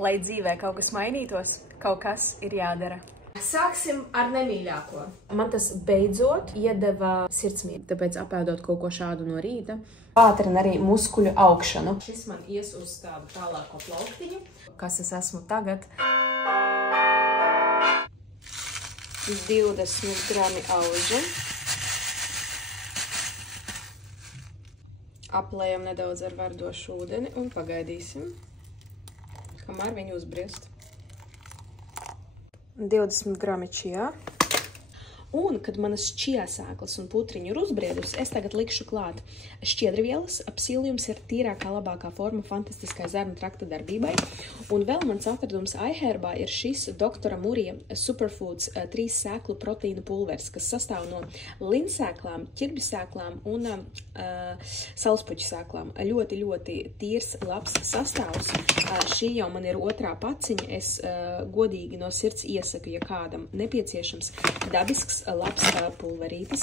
Lai dzīvē kaut kas mainītos, kaut kas ir jādara. Sāksim ar nemīļāko. Man tas beidzot iedeva sirdsmieru, tāpēc apēdot kaut ko šādu no rīta. Pātrina arī muskuļu augšanu. Šis man ies uz tādu tālāko plauktiņu. Kas es esmu tagad? 20 grami auža. Aplējam nedaudz ar verdošu ūdeni un pagaidīsim, kamēr viņi uzbriest. 20 grami čijā. Un, kad manas čijā sēklas un putriņi ir uzbriedusi, es tagad likšu klāt šķiedrvielas. Apsīlījums ir tīrākā, labākā forma fantastiskai zarnu trakta darbībai. Un vēl mans atradums iHerbā ir šis doktora Murija Superfoods 3 sēklu proteīna pulveris, kas sastāv no linsēklām, ķirbisēklām un salspuķu sēklām. Ļoti, ļoti tīrs, labs sastāvs. Šī jau man ir otrā paciņa. Es godīgi no sirds iesaku, ja kādam nepieciešams dabisks labs pulverītis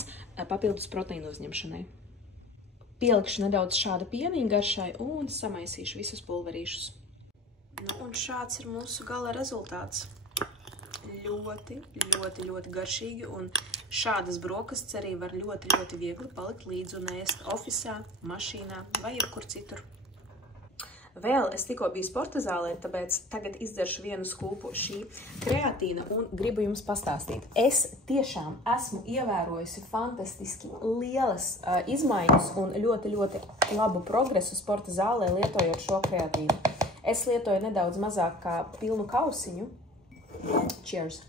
papildus proteīnu uzņemšanai. Pielikšu nedaudz šāda pieniņa garšai un samaisīšu visus pulverīšus. Nu, un šāds ir mūsu gala rezultāts. Ļoti, ļoti, ļoti garšīgi, un šādas brokastis arī var ļoti, ļoti viegli palikt līdzi un ēst ofisā, mašīnā vai jebkur citur. Vēl es tikko biju sporta zālē, tāpēc tagad izdzeršu vienu skūpu šī kreatīna un gribu jums pastāstīt. Es tiešām esmu ievērojusi fantastiski lielas izmaiņas un ļoti, ļoti labu progresu sporta zālē lietojot šo kreatīnu. Es lietoju nedaudz mazāk kā pilnu kausiņu. Cheers!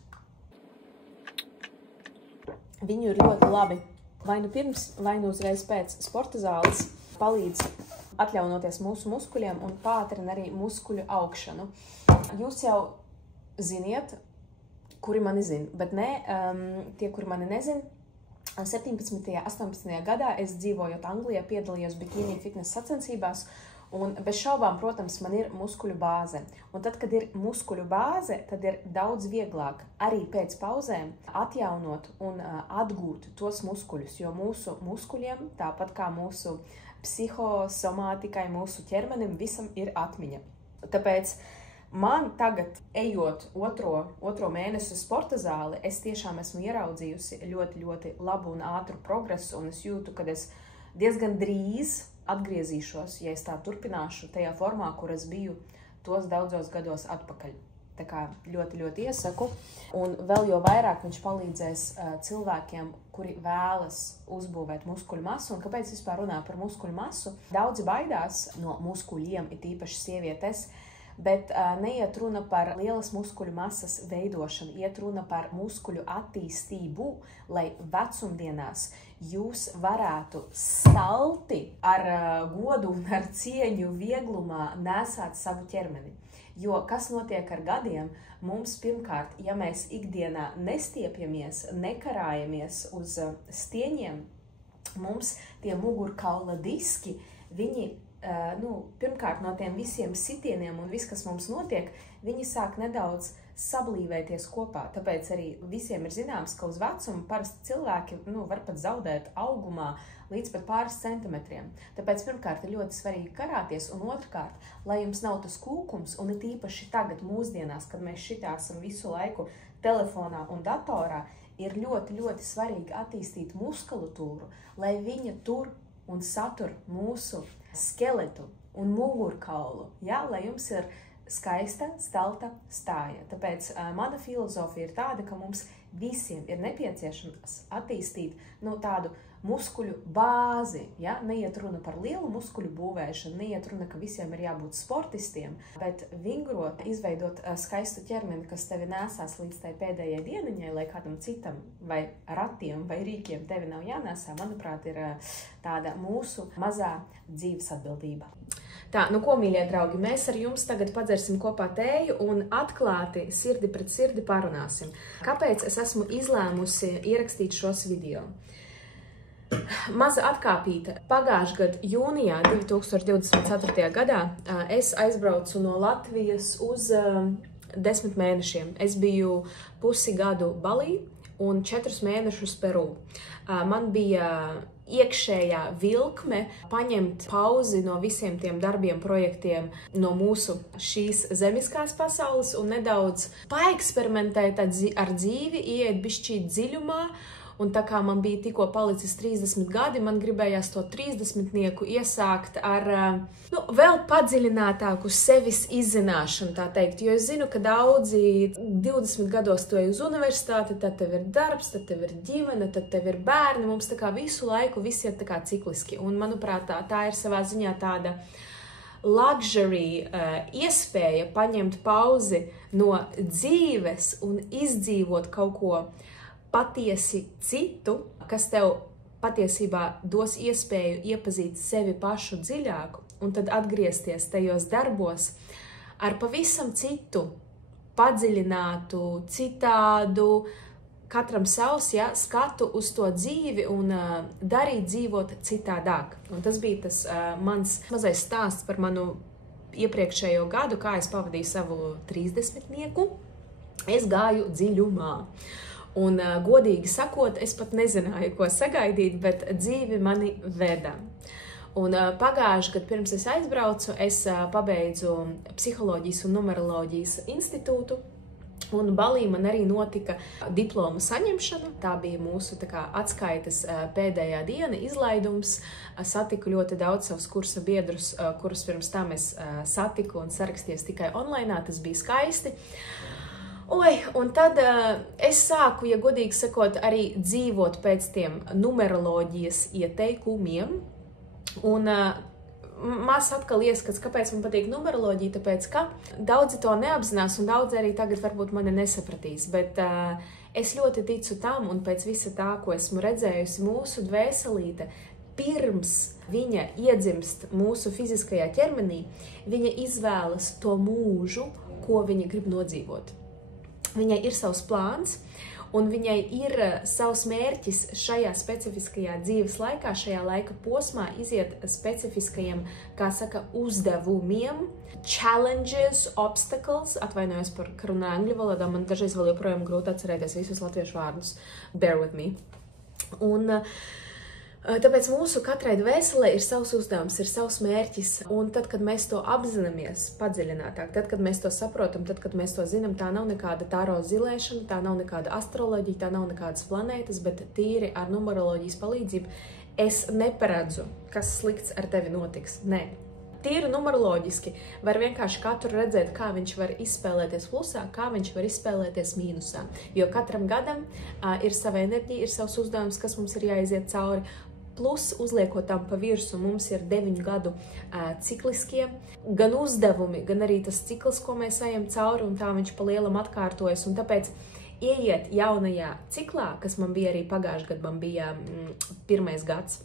Viņu ir ļoti labi vai nu pirms, vai nu uzreiz pēc sporta zāles palīdz atļaunoties mūsu muskuļiem un pātrina arī muskuļu augšanu. Jūs jau ziniet, kuri mani zina, bet ne, tie, kuri mani nezina, 17. 18. gadā es dzīvojot Anglijā, piedalījos bikīni fitness sacensībās, un bez šaubām, protams, man ir muskuļu bāze. Un tad, kad ir muskuļu bāze, tad ir daudz vieglāk arī pēc pauzēm atjaunot un atgūt tos muskuļus, jo mūsu muskuļiem, tāpat kā mūsu psihosomātikai, mūsu ķermenim, visam ir atmiņa. Tāpēc man tagad, ejot otro mēnesi uz sporta zāli, es tiešām esmu ieraudzījusi ļoti, ļoti labu un ātru progresu, un es jūtu, ka es diezgan drīz atgriezīšos, ja es tā turpināšu tajā formā, kur es biju tos daudzos gados atpakaļ. Tā kā ļoti, ļoti iesaku. Un vēl jo vairāk viņš palīdzēs cilvēkiem, kuri vēlas uzbūvēt muskuļu masu. Un kāpēc vispār runā par muskuļu masu? Daudzi baidās no muskuļiem, it īpaši sievietes, bet neiet runa par lielas muskuļu masas veidošanu, iet runa par muskuļu attīstību, lai vecumdienās jūs varētu stalti ar godu un ar cieņu vieglumā nesāt savu ķermeni. Jo kas notiek ar gadiem, mums pirmkārt, ja mēs ikdienā nestiepjamies, nekarājamies uz stieņiem, mums tie mugurkaula diski, viņi pirmkārt no tiem visiem sitieniem un viss, kas mums notiek, viņi sāk nedaudz sablīvēties kopā. Tāpēc arī visiem ir zināms, ka uz vecumu parasti cilvēki var pat zaudēt augumā līdz pat pāris centimetriem. Tāpēc pirmkārt ir ļoti svarīgi karāties, un otrkārt, lai jums nav tas kūkums, un it īpaši tagad mūsdienās, kad mēs šitā esam visu laiku telefonā un datorā, ir ļoti, ļoti svarīgi attīstīt muskulatūru, lai viņa tur un satur mūsu skeletu un mugurkaulu, ja? Lai jums ir skaista, stalta stāja. Tāpēc mana filozofija ir tāda, ka mums visiem ir nepieciešams attīstīt tādu muskuļu bāzi. Ja? Neiet runa par lielu muskuļu būvēšanu, neiet runa, ka visiem ir jābūt sportistiem, bet vingrot, izveidot skaistu ķermeni, kas tevi nesās līdz tai pēdējai dieniņai, lai kādam citam vai ratiem vai rīkiem tevi nav jānesā, manuprāt, ir tāda mūsu mazā dzīves atbildība. Tā, ko, mīļie draugi, mēs ar jums tagad padzersim kopā tēju un atklāti sirdi pret sirdi parunāsim. Kāpēc es esmu izlēmusi ierakstīt šos video? Maza atkāpīta. Pagājušā gada jūnijā 2024. gadā es aizbraucu no Latvijas uz 10 mēnešiem. Es biju pusi gadu Balī un 4 mēnešus Peru. Man bija iekšējā vilkme paņemt pauzi no visiem tiem darbiem, projektiem no mūsu šīs zemiskās pasaules un nedaudz paeksperimentēt ar dzīvi, ieiet bišķīt dziļumā. Un tā kā man bija tikko palicis 30 gadi, man gribējās to 30-nieku iesākt ar vēl padziļinātāku sevis izzināšanu, tā teikt. Jo es zinu, ka daudzi 20 gados tu ej uz universitāti, tad tev ir darbs, tad tev ir ģimene, tad tev ir bērni. Mums tā kā visu laiku viss ir tā kā cikliski. Un manuprāt, tā ir savā ziņā tāda luxury iespēja paņemt pauzi no dzīves un izdzīvot kaut ko patiesi citu, kas tev patiesībā dos iespēju iepazīt sevi pašu dziļāku, un tad atgriezties tajos darbos ar pavisam citu, padziļinātu, citādu, katram savs skatu uz to dzīvi un darīt dzīvot citādāk. Un tas bija tas mans mazais stāsts par manu iepriekšējo gadu, kā es pavadīju savu 30-nieku. Es gāju dziļumā. Un, godīgi sakot, es pat nezināju, ko sagaidīt, bet dzīve mani veda. Un pagājuši, kad pirms es aizbraucu, es pabeidzu psiholoģijas un numeroloģijas institūtu, un Balī man arī notika diploma saņemšana. Tā bija mūsu atskaites pēdējā diena, izlaidums. Satiku ļoti daudz savus kursa biedrus, kurus pirms tam es satiku un sarakstījos tikai online, tas bija skaisti. Un tad es sāku, ja godīgi sakot, arī dzīvot pēc tiem numeroloģijas ieteikumiem. Un maz atkal ieskats, kāpēc man patīk numeroloģija, tāpēc, ka daudzi to neapzinās un daudzi arī tagad varbūt mani nesapratīs. Bet es ļoti ticu tam un pēc visa tā, ko esmu redzējusi, mūsu dvēselīte pirms viņa iedzimst mūsu fiziskajā ķermenī, viņa izvēlas to mūžu, ko viņa grib nodzīvot. Viņai ir savs plāns, un viņai ir savs mērķis šajā specifiskajā dzīves laikā, šajā laika posmā iziet specifiskajiem, kā saka, uzdevumiem, challenges, obstacles, atvainojos par runāju angļu valodā, man dažreiz vēl joprojām grūti atcerēties visus latviešu vārdus, bear with me. Un tāpēc mūsu katrai dvēselē ir savs uzdevums, ir savs mērķis, un tad, kad mēs to apzināmies padziļinātāk, tad, kad mēs to saprotam, tad, kad mēs to zinām, tā nav nekāda tāro zilēšana, tā nav nekāda astroloģija, tā nav nekādas planētas, bet tīri ar numeroloģijas palīdzību es neparedzu, kas slikts ar tevi notiks. Nē. Tīri numeroloģiski var vienkārši katru redzēt, kā viņš var izspēlēties plusā, kā viņš var izspēlēties mīnusā. Jo katram gadam ir sava enerģija, ir savs uzdevums, kas mums ir jāiziet cauri. Plus, uzliekot tam pa virsu, mums ir 9 gadu cikliskie gan uzdevumi, gan arī tas cikls, ko mēs ejam cauri, un tā viņš pa lielam atkārtojas. Un tāpēc ieiet jaunajā ciklā, kas man bija arī pagājušajā gadā, man bija 1. gads,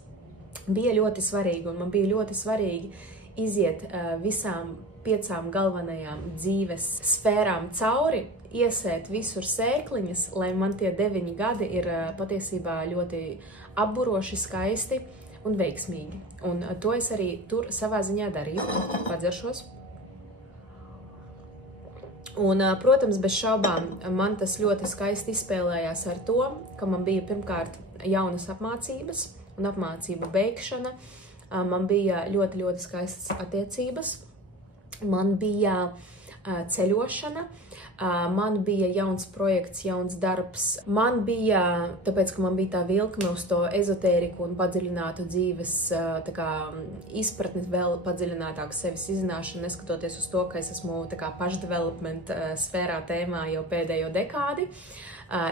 bija ļoti svarīgi, un man bija ļoti svarīgi iziet visām 5 galvenajām dzīves sfērām cauri, iesēt visur sēkliņas, lai man tie 9 gadi ir patiesībā ļoti apburoši, skaisti un veiksmīgi. Un to es arī tur savā ziņā darīju, padzeršos. Un, protams, bez šaubām, man tas ļoti skaisti izspēlējās ar to, ka man bija pirmkārt jaunas apmācības un apmācība beigšana. Man bija ļoti, ļoti skaistas attiecības. Man bija ceļošana. Man bija jauns projekts, jauns darbs. Man bija, tāpēc, ka man bija tā vilkme uz to ezotēriku un padziļinātu dzīves izpratni, vēl padziļinātāku sevis izzināšanu, neskatoties uz to, ka es esmu pašdevelopment sfērā tēmā jau pēdējo dekādi.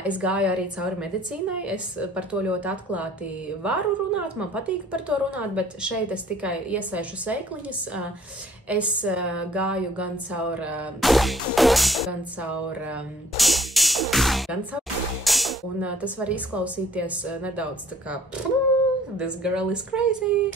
Es gāju arī cauri medicīnai, es par to ļoti atklāti varu runāt, man patīk par to runāt, bet šeit es tikai iesēšu sēkliņas. Es gāju gan caur, un tas var izklausīties nedaudz tā kā, this girl is crazy.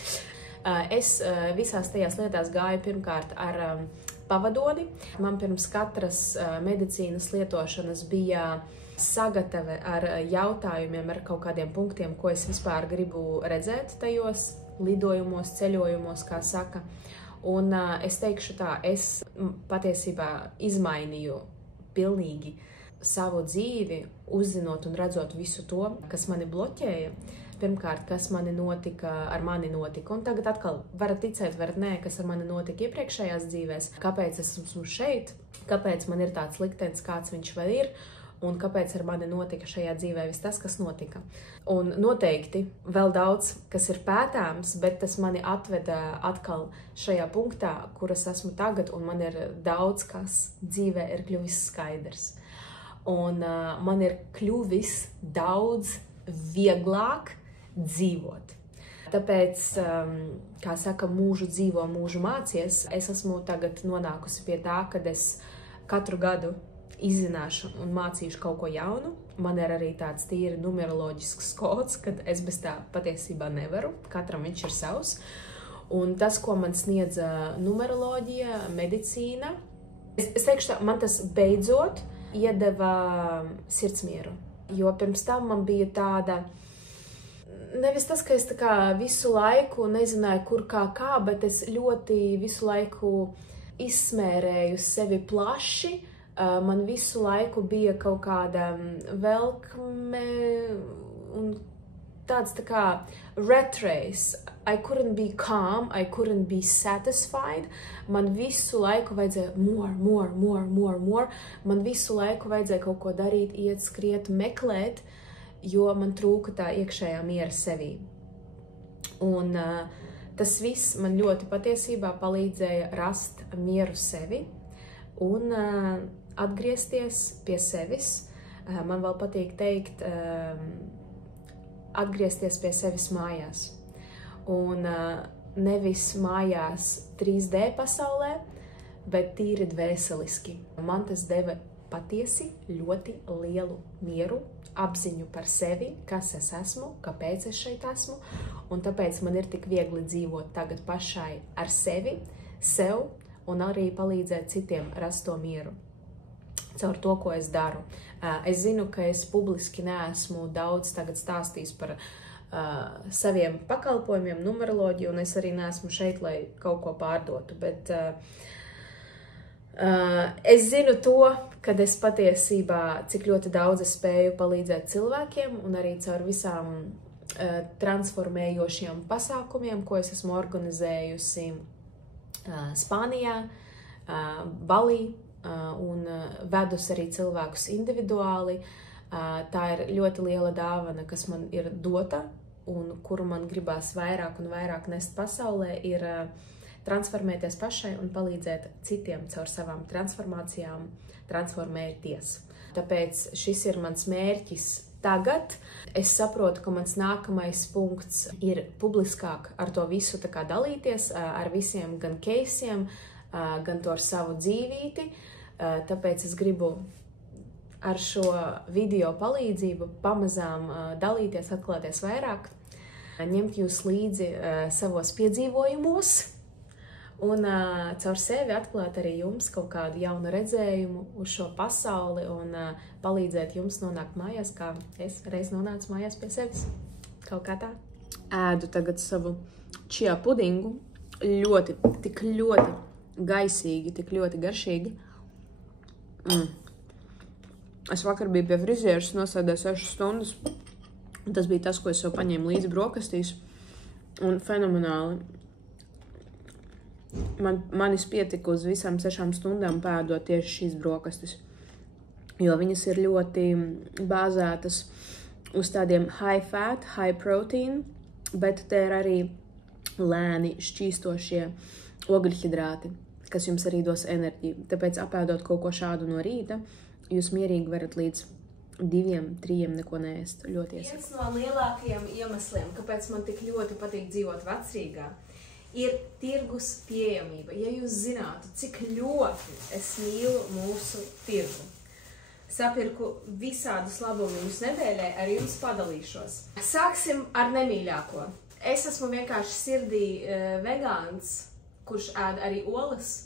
Es visās tajās lietās gāju pirmkārt ar pavadoni. Man pirms katras medicīnas lietošanas bija sagatave ar jautājumiem, ar kaut kādiem punktiem, ko es vispār gribu redzēt tajos lidojumos, ceļojumos, kā saka. Un es teikšu tā, es patiesībā izmainīju pilnīgi savu dzīvi, uzzinot un redzot visu to, kas mani bloķēja. Pirmkārt, kas ar mani notika, un tagad atkal varat ticēt, varat nē, kas ar mani notika iepriekšējās dzīvēs, kāpēc es esmu šeit, kāpēc man ir tāds liktenis, kāds viņš vēl ir, un kāpēc ar mani notika šajā dzīvē viss tas, kas notika. Un noteikti vēl daudz, kas ir pētāms, bet tas mani atveda atkal šajā punktā, kur es esmu tagad, un man ir daudz, kas dzīvē ir kļuvis skaidrs. Un man ir kļuvis daudz vieglāk dzīvot. Tāpēc, kā saka, mūžu dzīvo, mūžu mācies, es esmu tagad nonākusi pie tā, kad es katru gadu izzināšu un mācīšu kaut ko jaunu. Man ir arī tāds tīri numeroloģisks kods, kad es bez tā patiesībā nevaru. Katram viņš ir savs. Un tas, ko man sniedza numeroloģija, medicīna, es teikšu tā, man tas beidzot iedeva sirdsmieru. Jo pirms tam man bija tāda, nevis tas, ka es tā kā visu laiku nezināju, kur kā, bet es ļoti visu laiku izsmērēju sevi plaši. Man visu laiku bija kaut kāda velkme un tāds tā kā rat race. I couldn't be calm, I couldn't be satisfied. Man visu laiku vajadzēja more. Man visu laiku vajadzēja kaut ko darīt, iet, skriet, meklēt, jo man trūka tā iekšējā miera sevī. Un tas viss man ļoti patiesībā palīdzēja rast mieru sevi un atgriezties pie sevis. Man vēl patīk teikt, atgriezties pie sevis mājās. Un nevis mājās 3D pasaulē, bet tīri dvēseliski. Man tas deva patiesi ļoti lielu mieru, apziņu par sevi, kas es esmu, kāpēc es šeit esmu, un tāpēc man ir tik viegli dzīvot tagad pašai ar sevi, sev, un arī palīdzēt citiem rast to mieru caur to, ko es daru. Es zinu, ka es publiski neesmu daudz tagad stāstījis par saviem pakalpojumiem, numeroloģiju, un es arī neesmu šeit, lai kaut ko pārdotu, bet es zinu to, kad es patiesībā, cik ļoti daudz es spēju palīdzēt cilvēkiem, un arī caur visām transformējošiem pasākumiem, ko es esmu organizējusi Spānijā, Balī, un vedus arī cilvēkus individuāli. Tā ir ļoti liela dāvana, kas man ir dota, un kuru man gribās vairāk un vairāk nest pasaulē, ir transformēties pašai un palīdzēt citiem caur savām transformācijām transformēties. Tāpēc šis ir mans mērķis tagad. Es saprotu, ka mans nākamais punkts ir publiskāk ar to visu tā kā dalīties, ar visiem gan keisiem, gan to ar savu dzīvīti. Tāpēc es gribu ar šo video palīdzību pamazām dalīties, atklāties vairāk, ņemt jūs līdzi savos piedzīvojumos un caur sevi atklāt arī jums kaut kādu jaunu redzējumu uz šo pasauli un palīdzēt jums nonākt mājās, kā es reiz nonācu mājās pie sevis. Kaut kā tā. Ēdu tagad savu chia pudingu. Tik ļoti gaisīgi, tik ļoti garšīgi. Es vakar biju pie frizieres, nosēdēju 6 stundas. Tas bija tas, ko es jau paņēmu līdzi brokastīs. Un fenomenāli. Manis pietika uz visām 6 stundām pēdot tieši šīs brokastis. Jo viņas ir ļoti bāzētas uz tādiem high fat, high protein, bet te ir arī lēni šķīstošie ogļhidrāti, kas jums arī dos enerģiju. Tāpēc apēdot kaut ko šādu no rīta, jūs mierīgi varat līdz 2-3 neko neēst. Ļoti iesaku. Viens no lielākajiem iemesliem, kāpēc man tik ļoti patīk dzīvot Vecrīgā, ir tirgus pieejamība. Ja jūs zinātu, cik ļoti es mīlu mūsu tirgu. Sapirku visādus labumus nedēļai, arī jums padalīšos. Sāksim ar nemīļāko. Es esmu vienkārši sirdī vegāns, kurš ēd arī olas.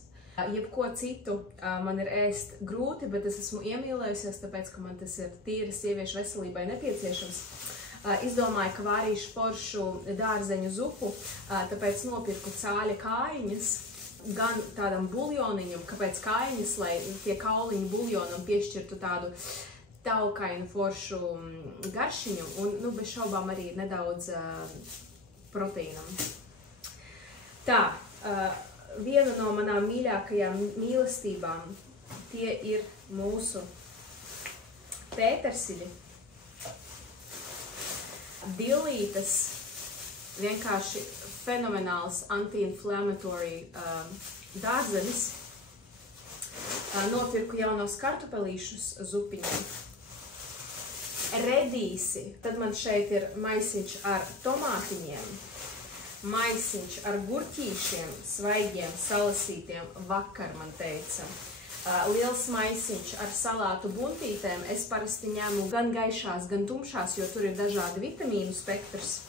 Jebko citu man ir ēst grūti, bet es esmu iemīlējusies, tāpēc, ka man tas ir tīri sieviešu veselībai nepieciešams. Izdomāju, ka vārīšu foršu dārzeņu zupu, tāpēc nopirku cāļa kājiņas gan tādam buljoniņam, kāpēc kaiņas, lai tie kauliņi buljonam piešķirtu tādu taukainu foršu garšiņu un, nu, bez šaubām arī nedaudz proteīnam. Tā, viena no manām mīļākajām mīlestībām, tie ir mūsu pētersiļi. Dillītes, vienkārši fenomenāls anti-inflammatory dārzenis. Nopirku jaunos kartupelīšus zupiņai. Redīsi, tad man šeit ir maisiņš ar tomātiņiem, maisiņš ar gurķīšiem, svaigiem, salasītiem, vakar man teica. Liels maisiņš ar salātu buntītēm, es parasti ņemu gan gaišās, gan tumšās, jo tur ir dažādi vitamīnu spektrs.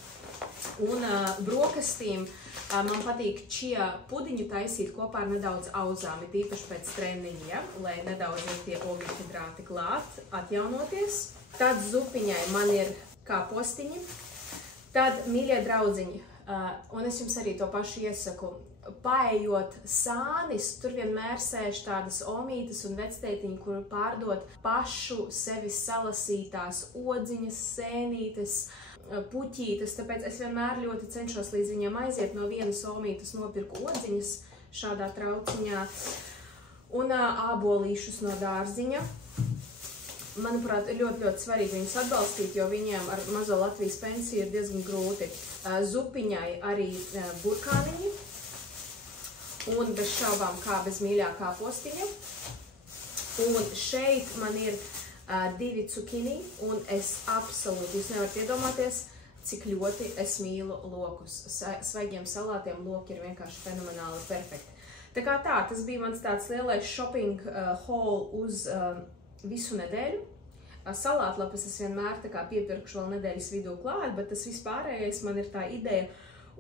Un brokastīm man patīk čia pudiņu taisīt kopā ar nedaudz auzām, ir īpaši pēc treniņa, lai nedaudz ir tie ogļhidrāti klāt, atjaunoties. Tad zupiņai man ir kāpostiņi. Tad, mīļie draudziņi, un es jums arī to pašu iesaku, paējot sānis, tur vienmēr sēž tādas omītes un vectētiņi, kur pārdot pašu sevis salasītās odziņas, sēnītes, puķītes, tāpēc es vienmēr ļoti cenšos līdz viņiem aiziet no vienas omītes nopirku odziņas šādā trauciņā un ābolīšus no dārziņa. Manuprāt, ir ļoti svarīgi viņus atbalstīt, jo viņiem ar mazo Latvijas pensiju ir diezgan grūti. Zupiņai arī burkāniņi un bez šaubām kā bez mīļākā postiņa. Un šeit man ir 2 cukini, un es absolūti, jūs nevarat iedomāties, cik ļoti es mīlu lokus. Svaigiem salātiem loki ir vienkārši fenomenāli perfekti. Tā kā tā, tas bija mans tāds lielais shopping haul uz visu nedēļu. Salātlapas es vienmēr tā kā piepirkšu vēl nedēļas vidū klāt, bet tas vispārējais man ir tā ideja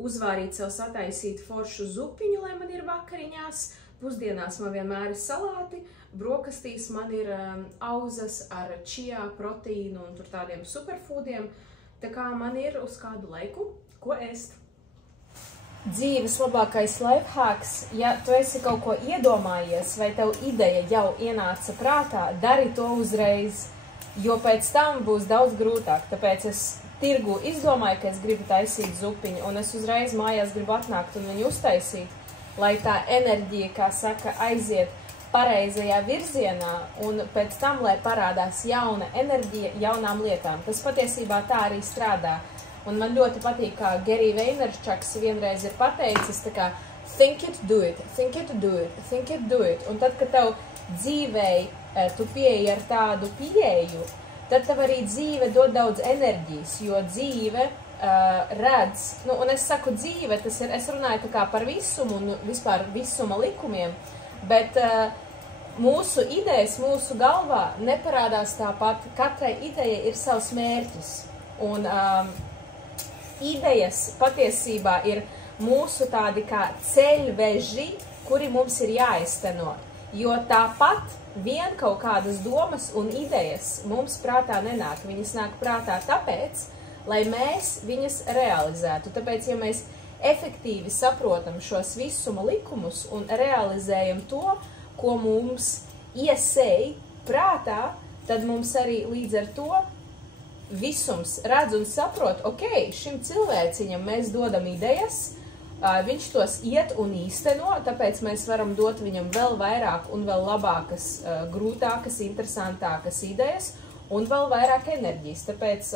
uzvārīt sev sataisīt foršu zupiņu, lai man ir vakariņās. Pusdienās man vienmēr ir salāti, brokastīs man ir auzas ar čijā, proteīnu un tur tādiem superfoodiem. Tā kā man ir uz kādu laiku, ko ēst. Dzīves labākais lifehacks, ja tu esi kaut ko iedomājies vai tev ideja jau ienāca prātā, dari to uzreiz, jo pēc tam būs daudz grūtāk. Tāpēc es tirgu izdomāju, ka es gribu taisīt zupiņu, un es uzreiz mājās gribu atnākt un viņu uztaisīt, lai tā enerģija, kā saka, aiziet pareizajā virzienā, un pēc tam, lai parādās jauna enerģija jaunām lietām. Tas patiesībā tā arī strādā. Un man ļoti patīk, kā Gary Vaynerchuk's vienreiz ir pateicis, tā kā think it, do it, think it, do it, think it, do it. Un tad, kad tev dzīvei tu pieeji ar tādu pieeju, tad tev arī dzīve dod daudz enerģijas, jo dzīve redz, nu, un es saku dzīve, tas ir, es runāju tā kā par visumu un vispār visuma likumiem, bet mūsu idejas, mūsu galvā neparādās tāpat, katrai ideja ir savs mērķis. Un idejas patiesībā ir mūsu tādi kā ceļveži, kuri mums ir jāizteno, jo tāpat vien kaut kādas domas un idejas mums prātā nenāk. Viņas nāk prātā tāpēc, lai mēs viņas realizētu. Tāpēc, ja mēs efektīvi saprotam šos visuma likumus un realizējam to, ko mums iesēj prātā, tad mums arī līdz ar to visums redz un saprot, ok, šim cilvēciņam mēs dodam idejas, viņš tos iet un īsteno, tāpēc mēs varam dot viņam vēl vairāk un vēl labākas, grūtākas, interesantākas idejas un vēl vairāk enerģijas. Tāpēc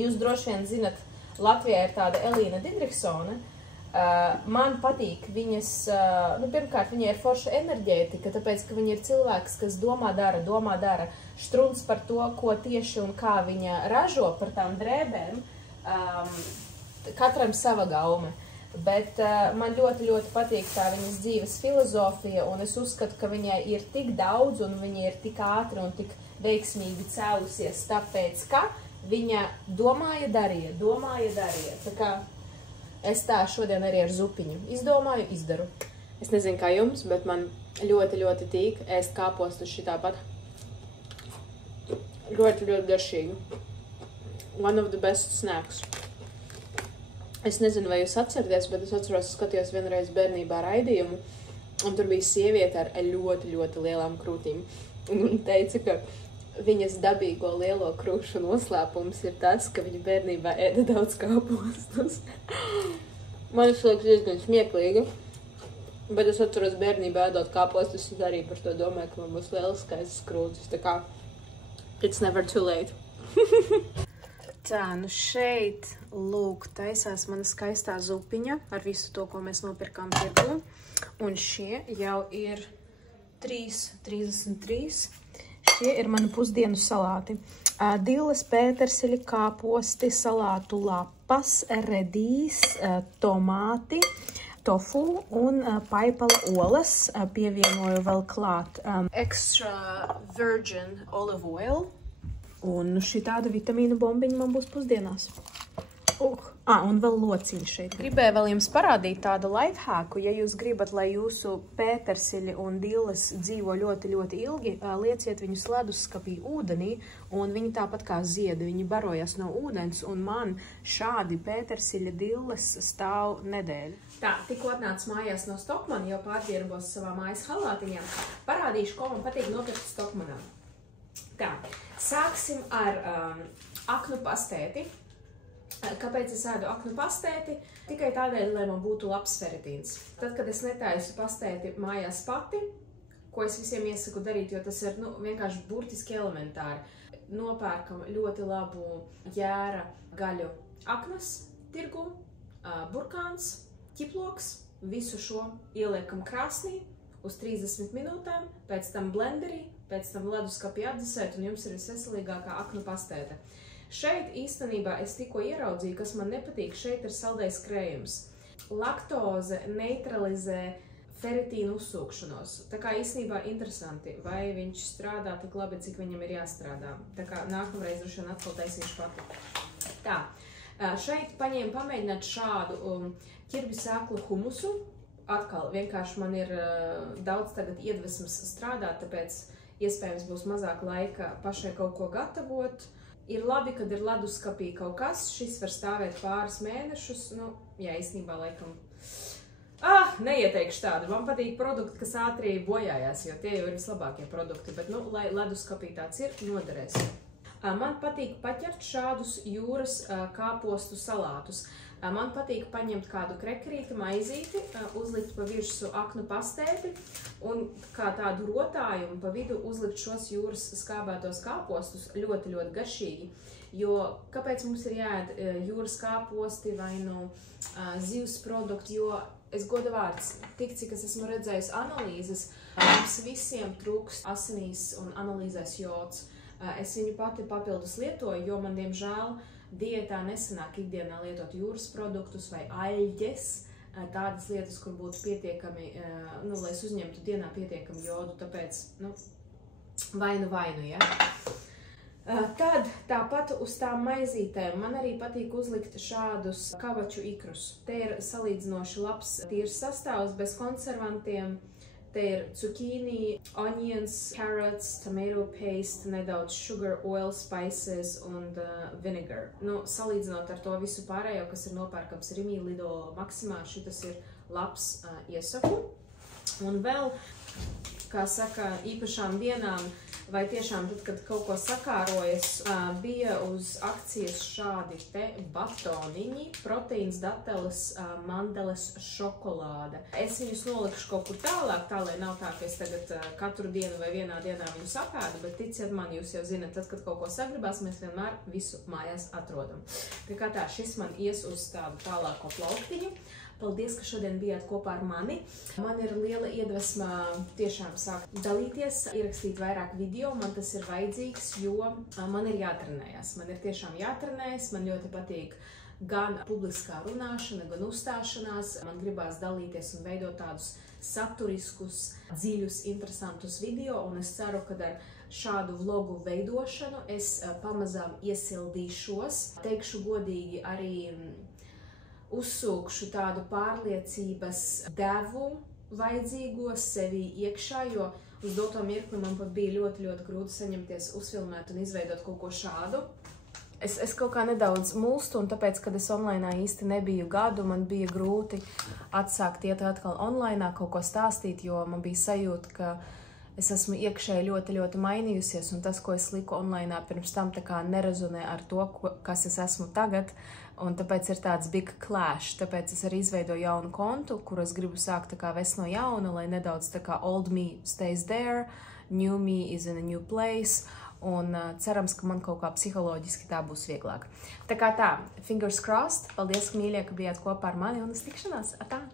jūs droši vien zinat, Latvijā ir tāda Elīna Didriksone. Man patīk viņas, nu, pirmkārt, viņai ir forša enerģētika, tāpēc, ka viņa ir cilvēks, kas domā dara, štruns par to, ko tieši un kā viņa ražo par tām drēbēm, katram sava gaume. Bet man ļoti, ļoti patīk tā viņas dzīves filozofija, un es uzskatu, ka viņai ir tik daudz, un viņa ir tik ātri un tik veiksmīgi cēlusies, tāpēc, ka viņa domāja, darīja. Tā kā es tā šodien arī ar zupiņu izdomāju, izdaru. Es nezinu, kā jums, bet man ļoti, ļoti tīk ēst kāpostus šitā pat. Ļoti, ļoti garšīgi. One of the best snacks. Es nezinu, vai jūs atceraties, bet es atceros, skatījos vienreiz bērnībā raidījumu, un tur bija sieviete ar ļoti, ļoti lielām krūtīm. Un teica, ka viņas dabīgo lielo krūšu noslēpums ir tas, ka viņa bērnībā ēda daudz kāpostus. Man tas liekas diezgan smieklīgi, bet es atceros bērnībā ēdot kāpostus, es arī par to domāju, ka man būs lielas skaistas krūtis. Tā kā, it's never too late. Tā, nu šeit, lūk, taisās mana skaistā zupiņa ar visu to, ko mēs nopirkām tirgu. Un šie jau ir 3,33. Šie ir mani pusdienu salāti. Dilles, pēterseļi, kāposti, salātu lapas, redīs, tomāti, tofu un paipala olas. Pievienoju vēl klāt extra virgin olive oil. Un šī tāda vitamīnu bombiņa man būs pusdienās. Un vēl lociņš šeit. Gribēju vēl jums parādīt tādu lifehacku. Ja jūs gribat, lai jūsu pētersiļi un dilles dzīvo ļoti, ļoti ilgi, lieciet viņus leduskapī ūdenī, un viņi tāpat kā ziedi, viņi barojas no ūdens, un man šādi pētersiļa dilles stāv nedēļu. Tā, tikko atnāc mājās no Stokmana, jau pārģērbos savā mājas halātiņā. Parādīšu, ko man patīk nopirkt Stokmanā. Tā, sāksim ar aknu pastēti. Kāpēc es ēdu aknu pastēti? Tikai tādēļ, lai man būtu labs feritīns. Tad, kad es netaisu pastēti mājās pati, ko es visiem iesaku darīt, jo tas ir vienkārši burtiski elementāri. Nopērkam ļoti labu jēra gaļu aknas tirgu, burkāns, ķiploks, visu šo ieliekam krāsnī uz 30 minūtēm, pēc tam blenderī, pēc tam leduskapī atdzesēt, un jums ir visveselīgākā aknu pastēte. Šeit īstenībā es tikko ieraudzīju, kas man nepatīk, šeit ir saldais krējums. Laktoze neutralizē feritīnu uzsūkšanos. Tā kā īstenībā interesanti, vai viņš strādā tik labi, cik viņam ir jāstrādā. Tā kā nākamreiz droši vien atkal taisīšu pati. Tā, šeit pamēģināt šādu ķirbju sēklu humusu. Atkal vienkārši man ir daudz tagad iedvesmas strādāt, tāpēc iespējams būs mazāk laika pašai kaut ko gatavot. Ir labi, kad ir leduskapī kaut kas, šis var stāvēt pāris mēnešus, jā, īstenībā laikam, neieteikšu tādu, man patīk produkti, kas ātri bojājās, jo tie jau ir vislabākie produkti, bet, lai leduskapī tāds ir, noderēs. Man patīk paķert šādus jūras kāpostu salātus. Man patīk paņemt kādu krekerīti, maizīti, uzlikt pa virsmu aknu pastēti un kā tādu rotājumu pa vidu uzlikt šos jūras skābētos kāpostus ļoti, ļoti garšīgi. Jo kāpēc mums ir jāēd jūras kāposti vai zivs produkti, jo es goda vārds, tik cik es esmu redzējusi analīzes, mums visiem trūkst asinīs un analīzēs jods. Es viņu pati papildus lietoju, jo man, diemžēl, diētā nesanāk ikdienā lietot jūras produktus vai aļģes, tādas lietas, kur būtu pietiekami, lai es uzņemtu dienā pietiekami jodu, tāpēc, vainu, ja. Tad tāpat uz tām maizītēm man arī patīk uzlikt šādus kavaču ikrus. Te ir salīdzinoši labs tīrs sastāvs bez konservantiem. Te ir cukīni, onions, carrots, tomato paste, nedaudz sugar, oil, spices un vinegar. Salīdzinot ar to visu pārējo, kas ir nopērkams Rimi, Lidl, Maksimā, šitas ir labs iesaku. Un vēl, kā saka, īpašām dienām, vai tiešām tad, kad kaut ko sakārojas, bija uz akcijas šādi te batoniņi, proteīns, dateles, mandeles, šokolāde. Es viņus nolikšu kaut kur tālāk, tā lai nav tā, ka es tagad katru dienu vai vienā dienā viņus apēdu, bet ticiet man, jūs jau zināt, tad, kad kaut ko sagribās, mēs vienmēr visu mājās atrodam. Tā kā tā, šis man ies uz tādu tālāko plauktiņu. Paldies, ka šodien bijāt kopā ar mani. Man ir liela iedvesma tiešām sākt dalīties, ierakstīt vairāk video. Man tas ir vajadzīgs, jo man ir jātrenējas. Man ir tiešām jātrenējas. Man ļoti patīk gan publiskā runāšana, gan uzstāšanās. Man gribās dalīties un veidot tādus saturiskus, dziļus, interesantus video. Un es ceru, ka ar šādu vlogu veidošanu es pamazām iesildīšos. Teikšu godīgi, arī uzsūkšu tādu pārliecības devu vajadzīgo sevī iekšā, jo uz doto mirkli man pat bija ļoti, ļoti grūti saņemties, uzfilmēt un izveidot kaut ko šādu. Es kaut kā nedaudz mulstu, un tāpēc, kad es online īsti nebiju gadu, man bija grūti atsākt iet atkal online kaut ko stāstīt, jo man bija sajūta, ka es esmu iekšēji ļoti, ļoti mainījusies, un tas, ko es liku online pirms tam, tā kā nerezonē ar to, kas es esmu tagad, un tāpēc ir tāds big clash. Tāpēc es arī izveidoju jaunu kontu, kur es gribu sākt tā kā vest no jauna, lai nedaudz tā kā old me stays there, new me is in a new place, un cerams, ka man kaut kā psiholoģiski tā būs vieglāk. Tā kā tā, fingers crossed, paldies, mīļie, ka bijāt kopā ar mani, un uz tikšanās! Atā!